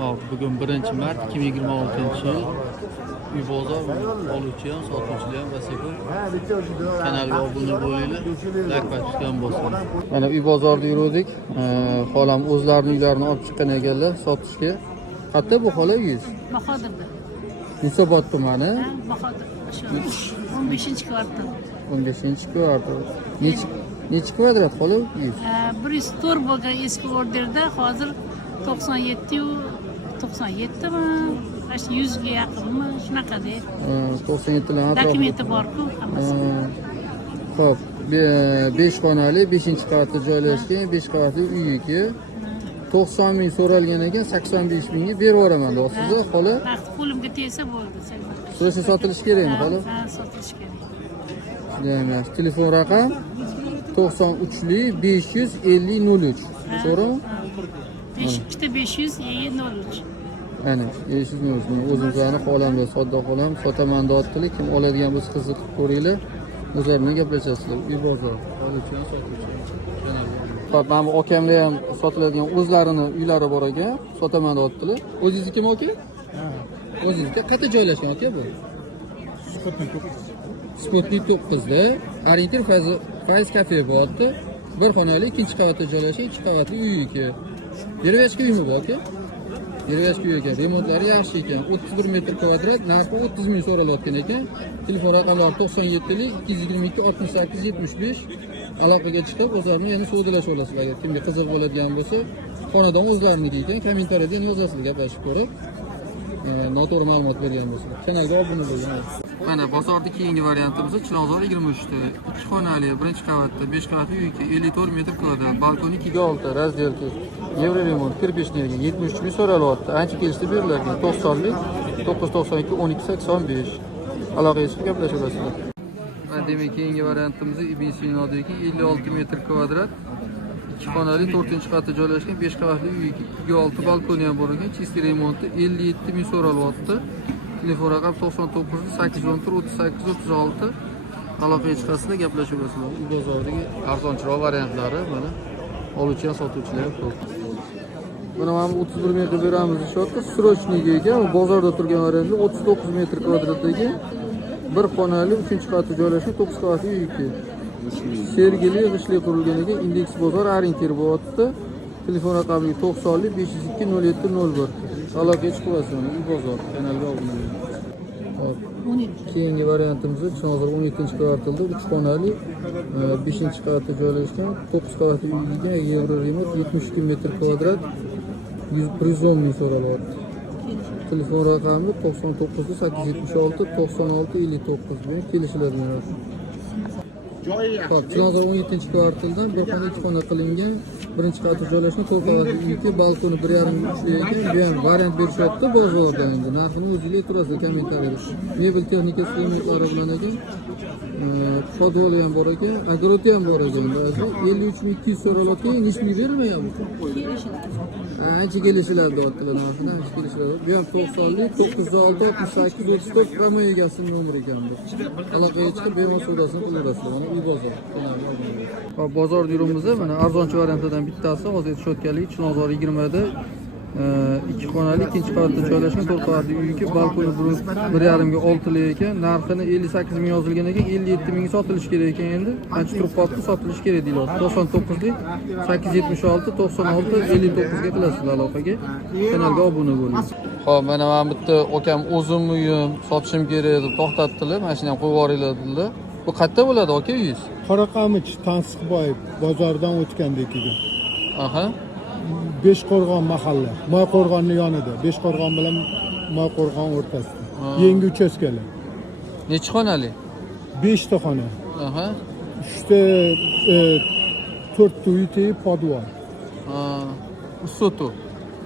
Hop, bugun 1-mart 2026-yil. Uy bozor oluvchi ham, sotuvchi ham va sekund. Kanalga obuna bo'linglar, like bosishgan bo'lsin. Mana uy bozorda yurdik. Xolam o'zlarining uylarini olib chiqqan ekanlar sotishga. Qayerda bu xola uyingiz? Bahodirda. Yunusobod tumani. Bahodir. 15-kvartal. 15-kvartal. Necha kvadrat xola uyingiz? 104 bo'lgan eski orderda hozir 97 mi? 100 ga yaqinmi? Shunaqada. 97 dan atrofida. Dokumenti bor-ku hammasi. Xo'p, 5 xonali, 5-qavatda joylashgan 5 qavatli uy-ku. 90 ming so'ralgan ekan, 85 mingga berib yuboraman deyapsiz, xola. Vaqt qo'limga tegsa bo'ldi. Shu sotilish kerakmi, xola? Ha, sotilish kerak. Demak, telefon raqam 93 550 03. To'g'rimi? 500 Ana, 500 o'zimizlarni xolamda, sodda xolam, sotaman deyaptilar. Kim oladigan bo'lsa qiziqib ko'ringlar. O'zlarini gaplashasizlar. Uy bozor, oluvchi ham sotuvchi. Xo'p, mana bu akamlar ham sotiladigan o'zlarini uylari bor ekan, sotaman deyaptilar. O'zingiznikimi aka? Ha. O'zingizga qayerda joylashgan aka bu? Sputnik 9da Orientir Faiz kafe bo'lyapti. Bir xonali, ikkinchi qavatda joylashgan, 2 qavatli uy-ku. Yervashki uymi bu aka? Yervashki uy ekan. Remontlari yaxshi ekan. 31 metr kvadrat, narxi 30 ming so'ralayotgan ekan. Telefon raqamlari 97 222 68 75. Aloqaga chiqib, o'zlarini yana savdolashib olasizlar. Kimga qiziq bo'ladigan bo'lsa, xonadon o'zlariniki ekan. Kommentariyada yozasizlar, gaplashib ko'rib. Noto'g'ri ma'lumot bergan bo'lsa, kanalga obuna bo'ling. Mana bozorda keyingi variantimiz Chilonzor 23 ta. 2 xonali, 1-qavatda, 5 qavatli uy-ku, 54 metr kvadrat, balkoni 2 ga 6, razdelka, Euro remont, kirpechnerga 73 ming so'ralyapti. Ancha kelishda beriladi. 90lik 992 1285. Aloqaga chiqib gaplashaverasizlar. Mana demak keyingi variantimiz Ibn Sinodagi 56 metr kvadrat, 2 xonali, 4-qavatda joylashgan 5 qavatli uy, 2 ga 6, balkoni ham bor ekan, chisti remonti 57 ming so'ralyapti. Telefon raqam 99 810 38 36. Aloqaga chiqasizlar, gaplashaverasizlar. Uy bozoridagi arzonchiroq variantlari mana oluvchi ham sotuvchilar ham ko'p. Buni ham 31 ming qilib beramiz deyapti. Srochniga ekan, bozorda turgan variantda 39 metr kvadratdagi bir xonali, 3-qavatda joylashgan 9 qavatli uy-ku. Sergeli g'ishli qurilgan ekan, indeks bozor Orientir bo'lyapti. Telefon raqami 90 502 07 01. Aloqaga chiqasizlar. Uy bozor kanalga obuna bo'ling. Hop. Keyingi variantimiz Chilonzor 17-kvartalda 3 xonali, 5-qavatda joylashgan 9 qavatli uyga Euro remont 72 metr kvadrat, 110 ming so'ralyapti. Telefon raqami 99 876 96 59 bilan kelishiladigan. Hop, Chilonzor 17-kvartaldan bir xona 2 xona qilingan, 1-qavatda joylashgan 4 qavatli uyga, balkoni 1,5 ekan. Bu ham variant berishyapti bozorda endi. Narxini o'zingizlar turasizlar kommentariyada. Mebel texnikasi elementlari bilan ekan. Podvoli ham bor ekan, agroti ham bor ekan. 53200 so'ralayotgan, necha ming berilmayapti? Ancha kelishiladi deyaptilar narxini, ancha kelishiladi. Bu ham 90lik 906 68 34 Ramo egasining nomeri ekan bu. Aloqaga chiqib bemalol savdosini qilaverasizlar. Mana uy bozor. Hop, bozorda yuribmiz. Mana arzonchi variantidan bittasi hozir tushayotganligi Chilonzor 20 da 2 xonali, 2-qavatda joylashgan 4 qavatli uy-ku, balkoni 1,5 ga 6 lik ekan. Narxini 58 ming yozilgan ekan, 57 ming sotilish kerak ekan endi. Qancha turib qolibdi, sotilish kerak deyiladi. 99lik 876 96 59 ga qilasizlar aloqaga. Kanalga obuna bo'ling. Xo'p, mana bitta akam o'zim uyim sotishim kerak deb to'xtatdilar. Mana shuni ham qo'yib yuboringlar dedilar. Bu qayerda bo'ladi aka uyingiz? Qoraqamich, Tansiqboyev bozordan o'tgandekiga. Aha. Beshqo'rg'on mahalla, Moyqo'rg'onning yonida. Beshqo'rg'on bilan Moyqo'rg'on o'rtasida. Yangi uchastkalar. Necha xonali? 5 ta xona. Aha. 3 ta 4 ta uy, podvol. Ha. 3 sotu.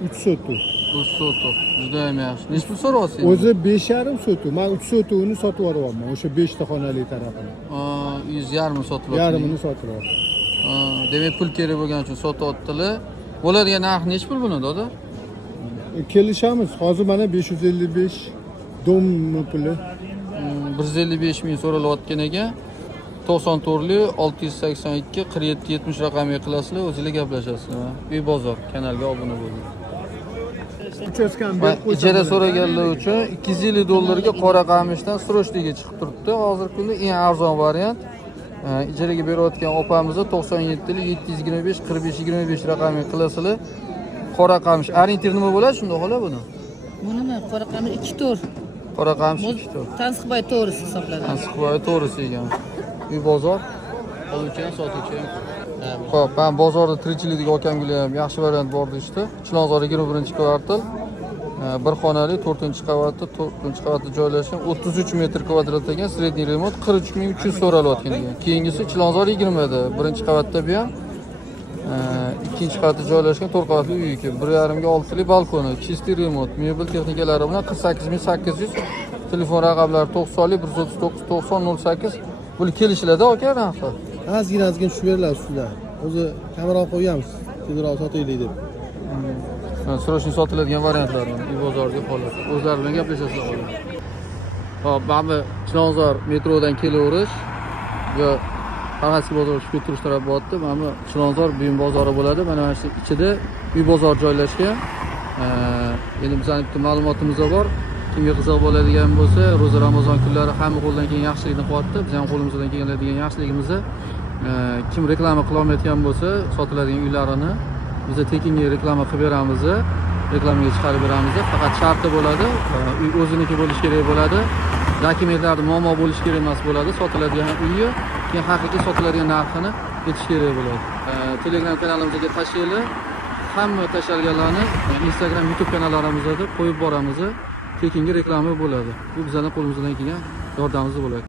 3 sotu. 3 sotu. Juda ham yaxshi. Necha pul so'rayapsiz? O'zi 5,5 sotu. Men 3 sotuvini sotib yuboryapman. O'sha 5 ta xonali tarafini. Ha, 100,000 sotilyapti. Yarmini sotib yuboryapman. Ha, demak pul kerak bo'lgani uchun sotyaptilar. Bo'ladigan narx necha pul buni, doda? Kelishamiz. Hozir mana 555 dom puli. 155 ming so'ralayotgan ekan. 94li 682 47 70 raqamga qilasizlar, o'zingizlar gaplashasizlar. Uy bozor kanalga obuna bo'ling. Uchastkani Man berib qo'ysam ijara bo'ladi. so'raganlar uchun 250 dollarga qora qamishdan srochniga chiqib turibdi. Hozirgi kunda eng arzon variant. Ijaraga berayotgan opamizni 97 725 45 25 raqamga qilasizlar. Qora qamish orientir nima bo'ladi shunda xola buni? Bunimi qora qamish 2 to'r. Qora qamish 2 ta. Tansiqboy to'g'risi hisoblanadi. Tansiqboy to'g'risi ekan. Uy bozor oluvchi ham sotuvchi ham. Xo'p, men bozorda tirikchilikdagi akamga ham yaxshi variant bor deyishdi. Chilonzor 21-kvartal. Bir xonali 4-qavatda 4-qavatda joylashgan 33 metr kvadrat ekan, sredniy remont 43300 so'ralayotgan ekan. Keyingisi Chilonzor 20da, 1-qavatda bu ham 2-qavatda joylashgan 4 qavatli uy ekan. 1,5 ga 6 li balkoni, chistiy remont, mebel texnikalari bilan 48800. Telefon raqamlari 90 139 90 08. Buni kelishlarda aka narxi. Ozgina tushib beriladi ustidan. O'zi kamera qo'yamiz. Tezroq sotaylik deb. Srochni sotiladigan variantlar bor. Uy bozorga qoladi. O'zlari bilan gaplashasizlar qoladi. Hop, mana Chilonzor metrodan kelaverish va Qarg'aski bozor shu turish taraf bo'lyapti. Mana Chilonzor buyum bozori bo'ladi. Mana shu ichida uy bozor joylashgan. Endi bizning bitta ma'lumotimiz bor. Kimga qiziq bo'ladigan bo'lsa, ro'za Ramazon kunlari hamma qo'ldan kelgan yaxshilikni qilyapti. Biz ham qo'limizdan keladigan yaxshiligimizni kim reklama qila olmayotgan bo'lsa, sotiladigan uylarini biz tekinga reklama qilib beramiz, reklamaga chiqarib beramiz. Faqat sharti bo'ladi, uy o'ziniki bo'lishi kerak bo'ladi. Dokumentlarda muammo bo'lishi kerak emas bo'ladi. Sotiladigan uyni keyin haqiqiy sotiladigan narxini aytish kerak bo'ladi. Telegram kanalimizga tashlaylik. Hamma tashalganlarni Instagram, YouTube kanallarimizda qo'yib boramiz. Tekinga reklama bo'ladi. Bu bizning qo'limizdan kelgan yordamimiz bo'ladi.